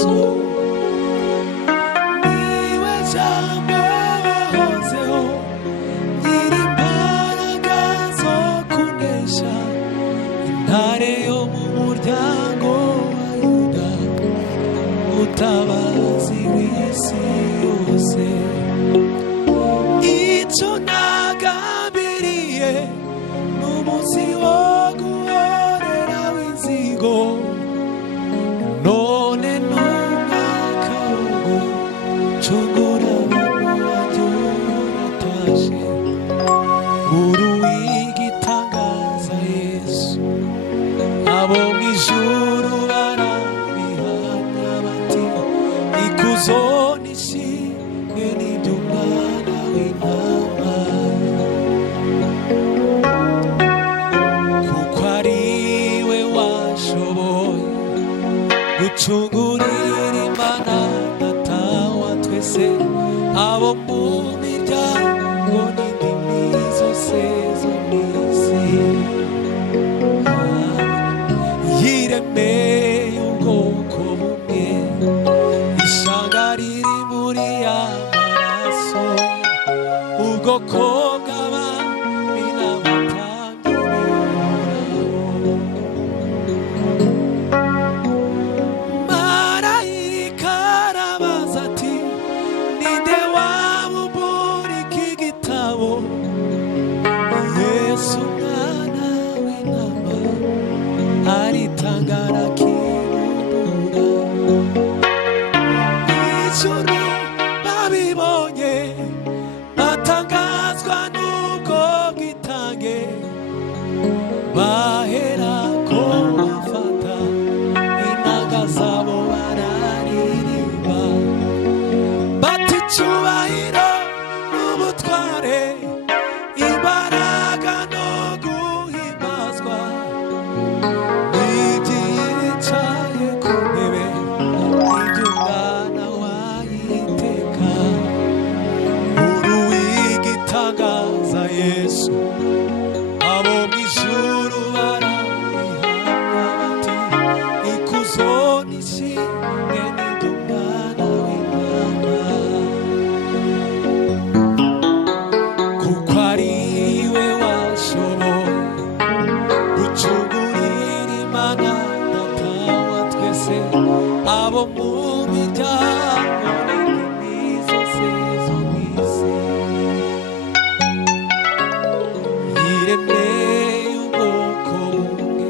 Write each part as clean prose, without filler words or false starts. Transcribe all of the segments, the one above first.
Yesu niwe jambo wahozeho nyir'imbaraga zo kunesha intare yo mu muryango wa Yuda mutabazi w'isi yose icyo nagambiriye n'umunsi wo guhorera w'inzigo none n'umwaka wo gucungura abantu wanjye uratashe uri uw'igitangaza Yesu abo mu ijuru barabihamya bati ikuzo n'ishimwe n'iby'umwana w'intama kuko ari we washoboye gucungurira imana data wa twese abo mu miryango n'indimi zose zo mw'isi yiremeye ubwoko bumwe ishanga riri muri amaraso ubwoko bw'abami n'abatambyi bihoraho marayika arabaza ati ninde wabumbura iki gitabo Yesu umwana w'intama aritangara kirundura ijuru babibonye batangazwa n'ubwo bwitange baherako bafata inanga zabo bararirimba bati icyubahiro n'ubutware imbaraga no guhimbazwa n'ibyicaye ku ntebe iby'umwana w'iteka uri uw'igitangaza Yesu abo mu ijuru barabihamya bati ikuzo n'ishimwe n'iby'umwana w'intama kuko ari we washoboye gucungurira imana data wa twese abo mu miryango n'indimi zose zo mw'isi yiremeye ubwoko bumwe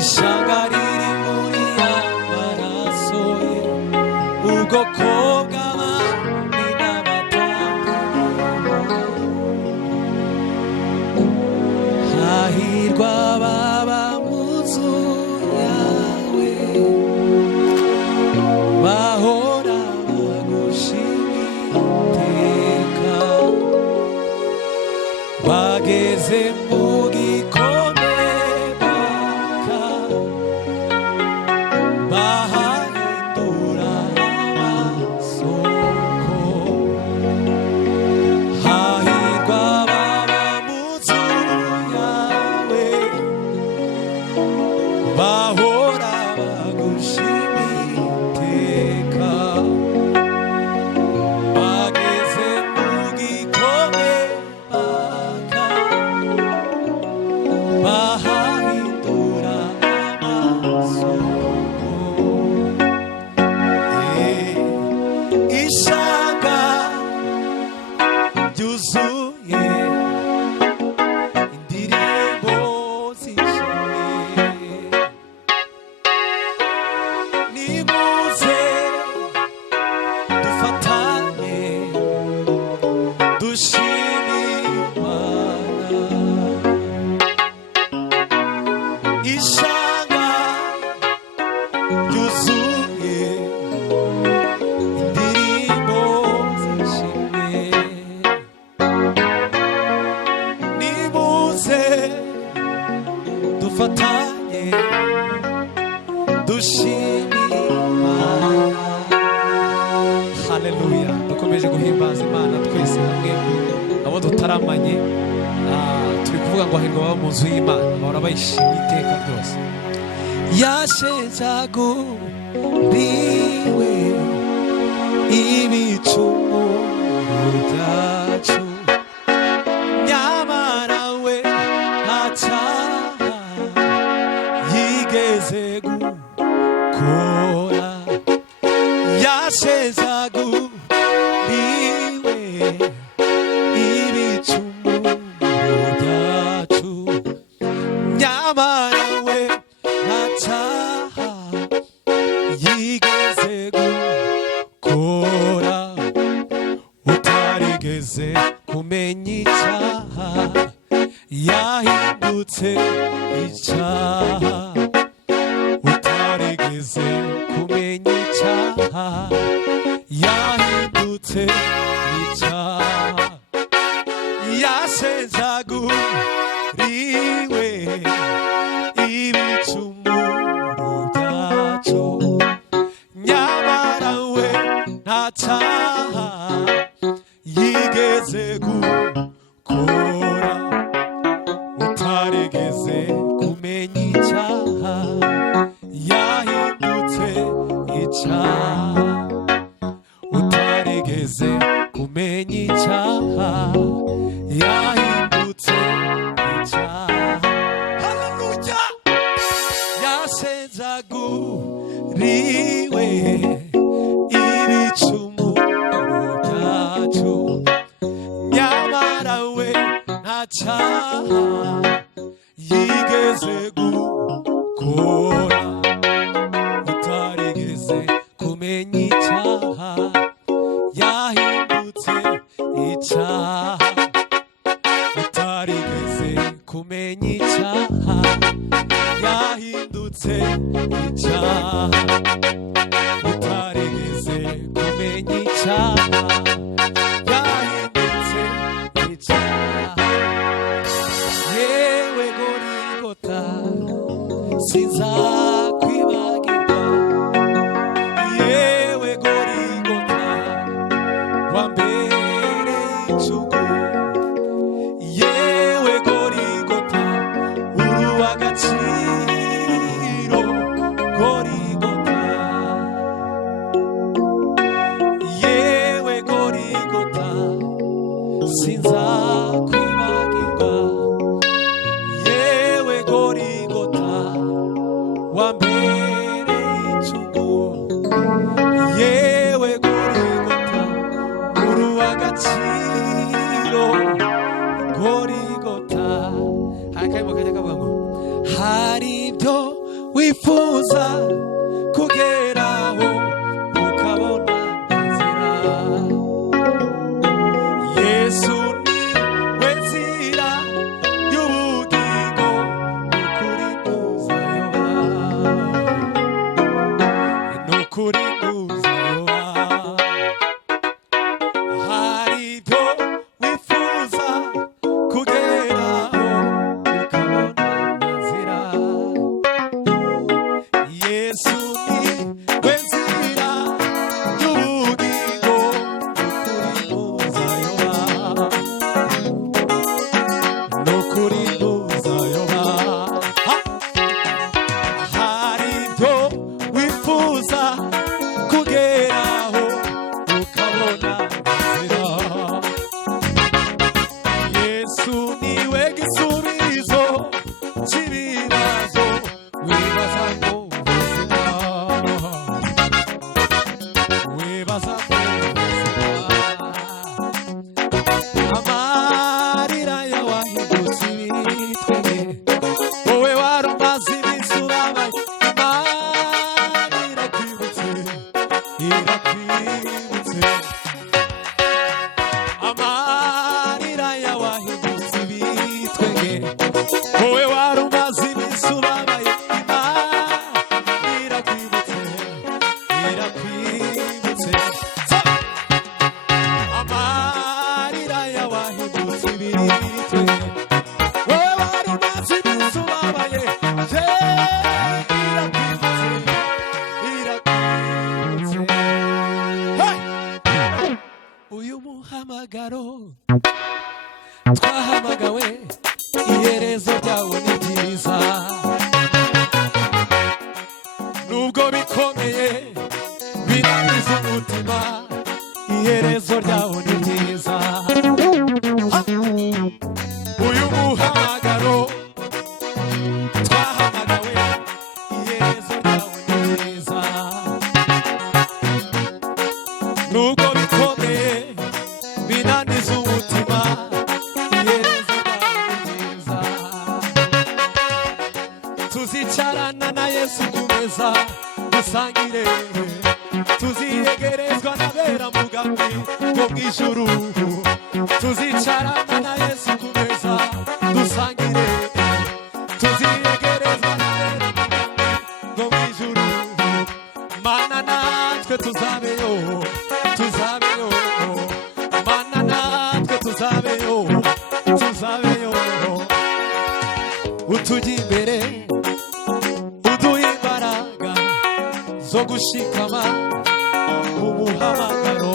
ishanga riri muri amaraso ye ubwoko bw'abami n'abatambyi hahirwa baba mu nzu yawe bahora bagushima iteka bageze mu gikomeka bahindura amasoko hahirwa baba mu nzu yawe bahora bagushima iteka bageze mu gikomeka bahindura amasoko ishanga ryuzuye indirimbo zishimye nimuze dufatanye dushime Imana ishanga ryuzuye indirimbo zishimye nimuze dufatanye dushime Imana haleluya dukomeje guhimbaza Imana twese hamwe abo dutaramanye turi kuvuga ngo hahirwa baba mu nzu y'Imana bahora bayishimye iteka ryose yashejagu riwe ibicumuro byacu nyamara we nta cyaha yigeze gukora yashezaguriwe ibicumuro byacu nyamara we nta cyaha yigeze gukora utarigeze kumenya icyaha yahindutse icyaha utarigeze kumenya icyaha yahindutse icyaha yasezaguriwe ibicumuro byacu nyamara we nta cyaha yigeze gukora utarigeze kumenya icyaha yahindutse icyaha utarigeze kumenya icyaha yahindutse icyaha haleluya yasezaguriwe ibicumuro byacu nyamara we nta cyaha yigeze gukora utarigeze kumenya icyaha yahindutse icyaha utarigeze kumenya icyaha yahindutse icyaha utarigeze kumenya icyaha yahindutse icyaha yewe Gorigota sinzakwibagirwa yewe Gorigota wambereye icugu yewe Gorigota uri uw'agaciro Gorigota yewe Gorigota sinzakwibagirwa yewe Gorigota wambereye icugu yewe Gorigota uri uw'agaciro Gorigota akarimo kajya kavuga ngo hari ibyo wifuza kugeraho ukabona inzira Yesu niwe nzira y'ubugingo n'ukuri ntuzayoba n'ukuri ntuzayoba hari ibyo wifuza kugeraho ukabona inzira Yesu niwe nzira y'ubugingo n'ukuri ntuzayoba n'ukuri ntuzayoba hari ibyo wifuza kugeraho ukabona inzira Yesu niwe gisubizo cy'ibibazo wibaza mu buzima wibaza mu buzima amarira yawahindutse ibitwenge wowe wari umaze iminsi ubabaye Imana irakwibutse irakwibutse amarira yawahindutse ibitwenge wowe wari umaze iminsi ubabaye Imana irakwibutse irakwibutse amarira yawahindutse ibitwenge wowe wari umaze iminsi ubabaye irakwibutse Hey! uyu muhamagaro twahamagawe iherezo ryawo ni ryiza nubwo bikomeye binaniza umutima iherezo ryawo ni ryiza uyu muhamagaro twahamagawe iherezo ryawo ni ryiza nubwo bikomeye binaniza umutima iherezo ryawo ni ryiza tuzicarana na Yesu kumeza dusangire tuziyegerezwa n'abera mugambi ngo mw'ijuru tuzicarana na Yesu kumeza dusangire tuziyegerezwa n'abera mugambi ngo mw'ijuru mana natwe tuzabeyo mana natwe tuzabeyo utujya imbere uduha imbaraga zo gushikama umuhamagaro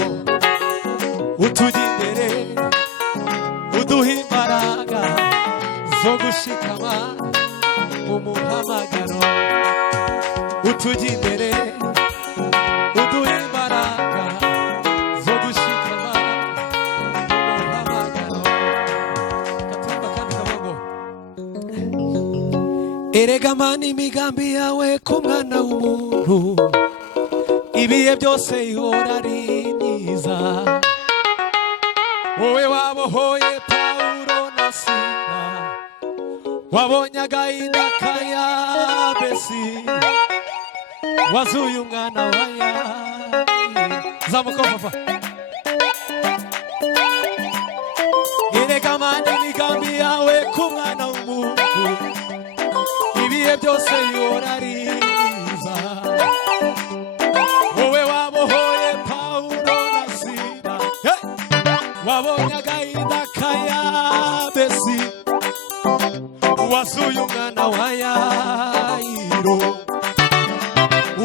utujya imbere uduha imbaraga zo gushikama umuhamagaro utujya imbere uduha imbaraga zo gushikama umuhamagaro katumba kandi kavuga erega mana imigambi yawe ku mwana w'umuntu ibihe byose ihora ari myiza wowe wabohoye Pawulo na Sila wabonye agahinda ka Yabesi wazuye umwana wa zamuka papa erega mana imigambi yawe ku mwana w'umuntu ibihe byose ihora ari myiza wowe wabohoye Pawulo na Sila wabonye agahinda ka Yabesi wazuye umwana wa Yayiro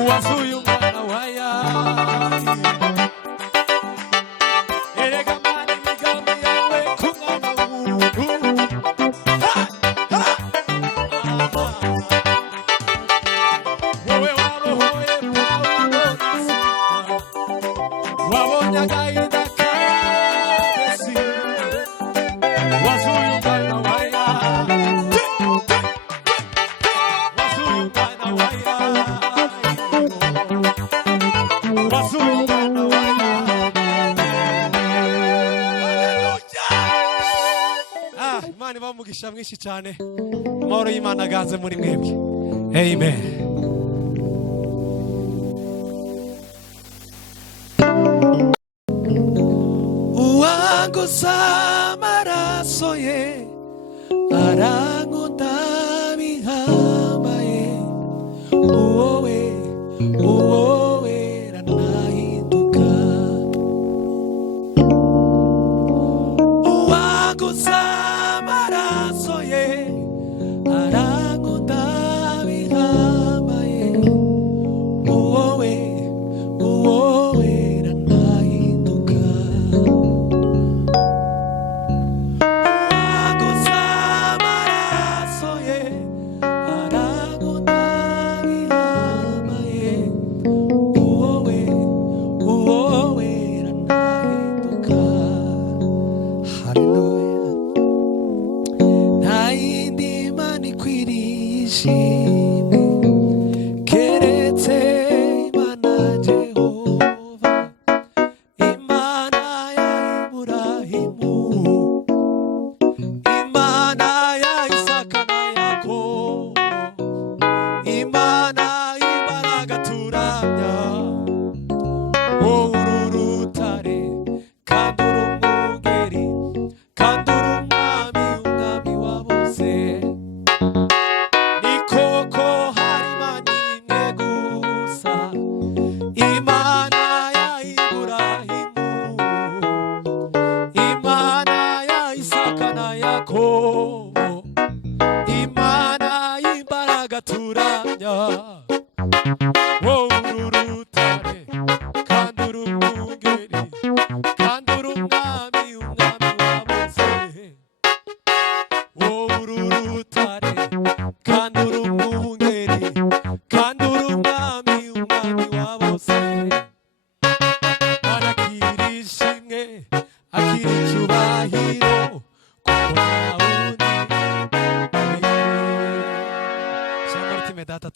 wazuye umwana wa Yayiro erega mana imigambi yawe ku mwana w'umuntu wowe wabohoye Pawulo na Sila wabonye agahinda ka Yabesi wazuye umwana wa Yayiro wazuye umwana wa Yayiro wazuye umwana wa Yayiro Imana ibamugisha mwinshi cyane amahoro y'Imana aganze muri mwebwe amen. Uwanguza amaraso ye arankunda bihambaye uwowe ranahinduka uwanguza amaraso ye arankunda bihambaye uwowe ranahinduka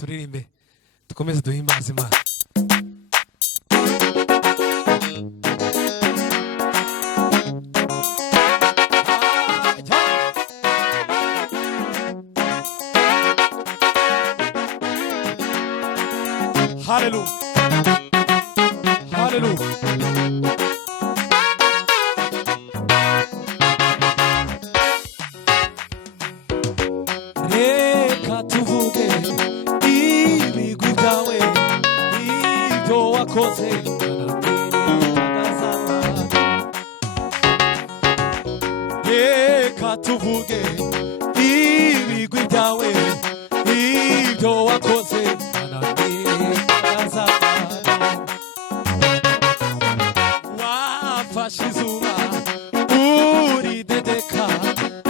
turirimbe dukomeze duhimbaze Imana. Hallelujah. Hallelujah. Reka tuvuge ibigwi byawe ibyo wakoze reka tuvuge ibigwi byawe ibyo wakoze wafashe izuba uridedeka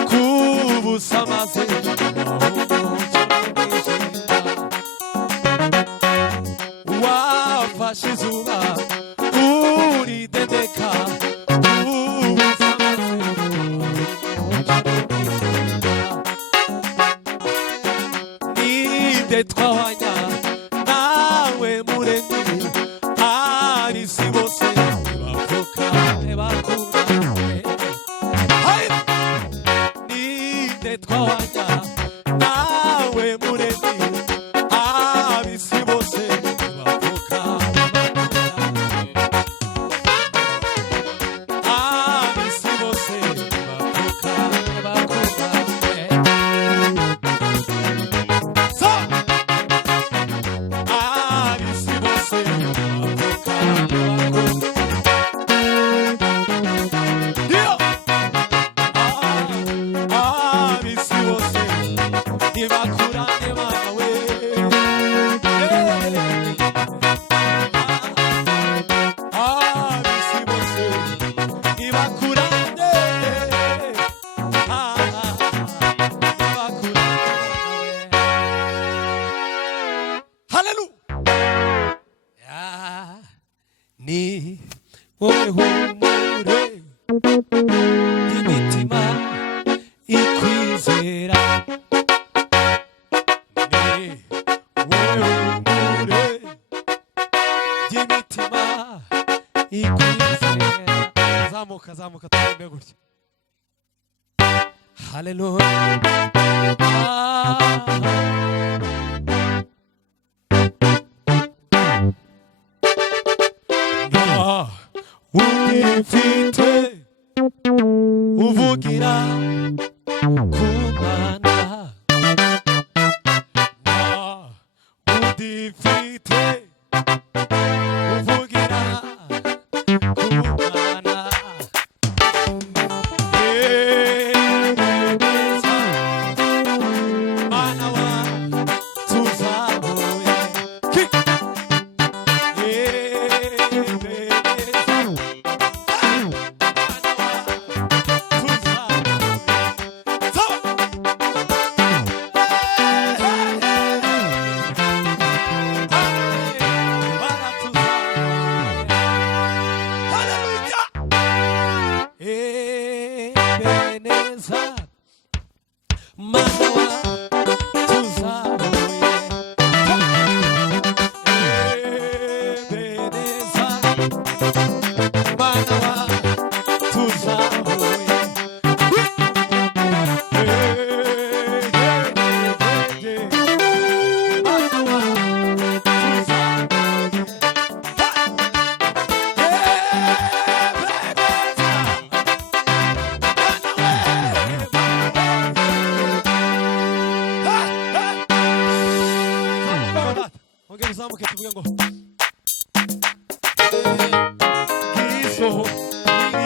kubusa maze wafashe izuba uridedeka kubusa maze ninde twahanya nawe muremyi ab'isi bose bavuka bakura ninde twahanya nawe muremyi ab'isi bose bavuka ab'isi bose bavuka bakura ab'isi bose bavuka ab'isi bose ntibakurane bawe ab'isi bose ntibakurane haleluya ni wowe humure imitima ikwizera ni wowe humure imitima ikwizera zamuka turimbe gutya haleluya ufite uvugira ku Mana udifite uvugira ku Mana Mana wa tuzamuye Zamuke tuvuge ngo Gizo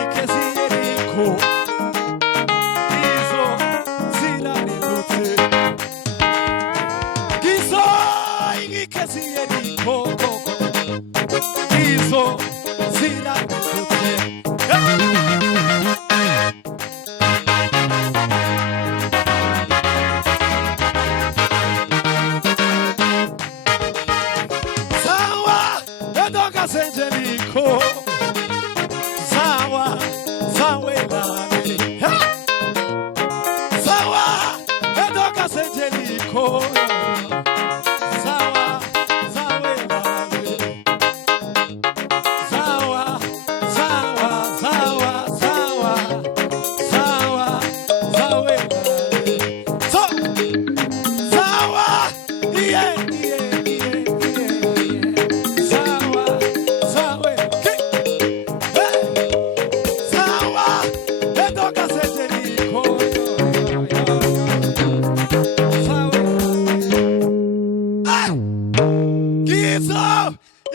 ikezi eriko Gizo zirarindutse Gizo ikezi eriko Gizo zirarindutse Angelico, sawa, sawe nami, sawa, edoka Angelico, sawa.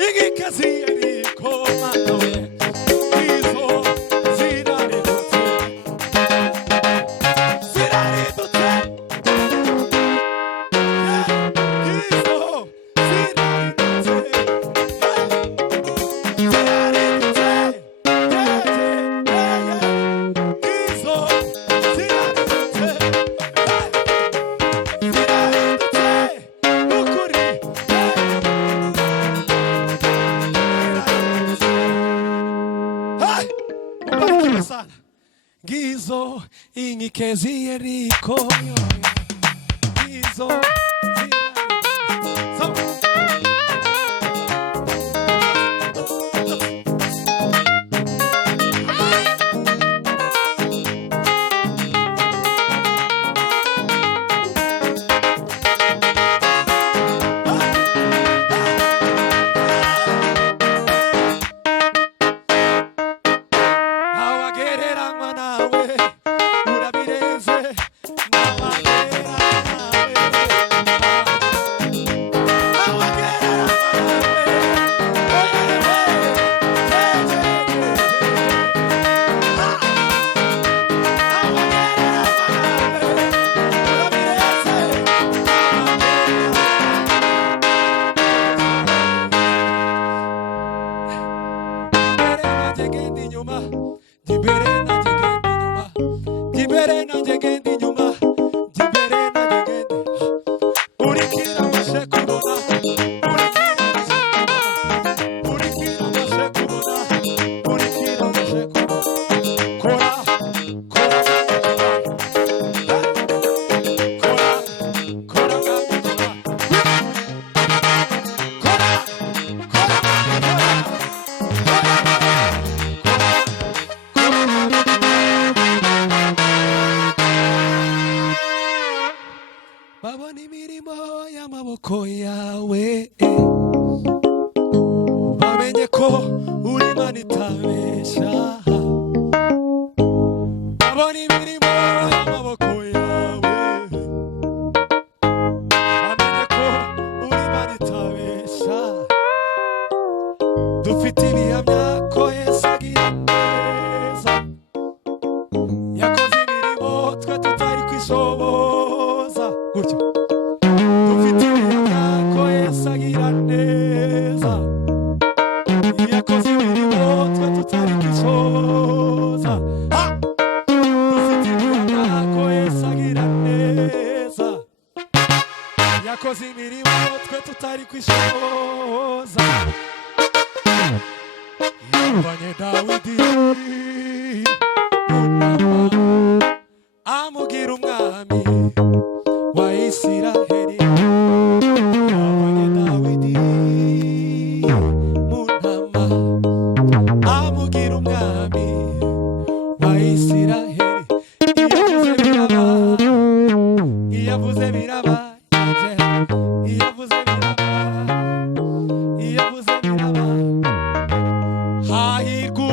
igikazi ariko mwana we izo ziraridutse ziraridutse izo ziraridutse Gizo inkikezi eriko Gizo babona imirimo y'amaboko yawe bamenye ko uri Imana itabesha babona imirimo y'amaboko yawe bamenye ko uri Imana itabesha dufite ibihamya ko Yesu agira neza yakoze imirimo twe tutari kwishoboza gutyo dufite ibihamya ko Yesu agira neza yakoze imirimo twe tutari kwishoboza dufite ibihamya ko Yesu agira neza yakoze imirimo twe tutari kwishoboza yavanye Dawidi amugira umwami wa Isiraheli yavanye Dawidi mu ntama amugira umwami wa Isiraheli iyavuze biraba iyavuze biraba hahirwa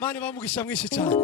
Mani bamugisha mwinshi cyane.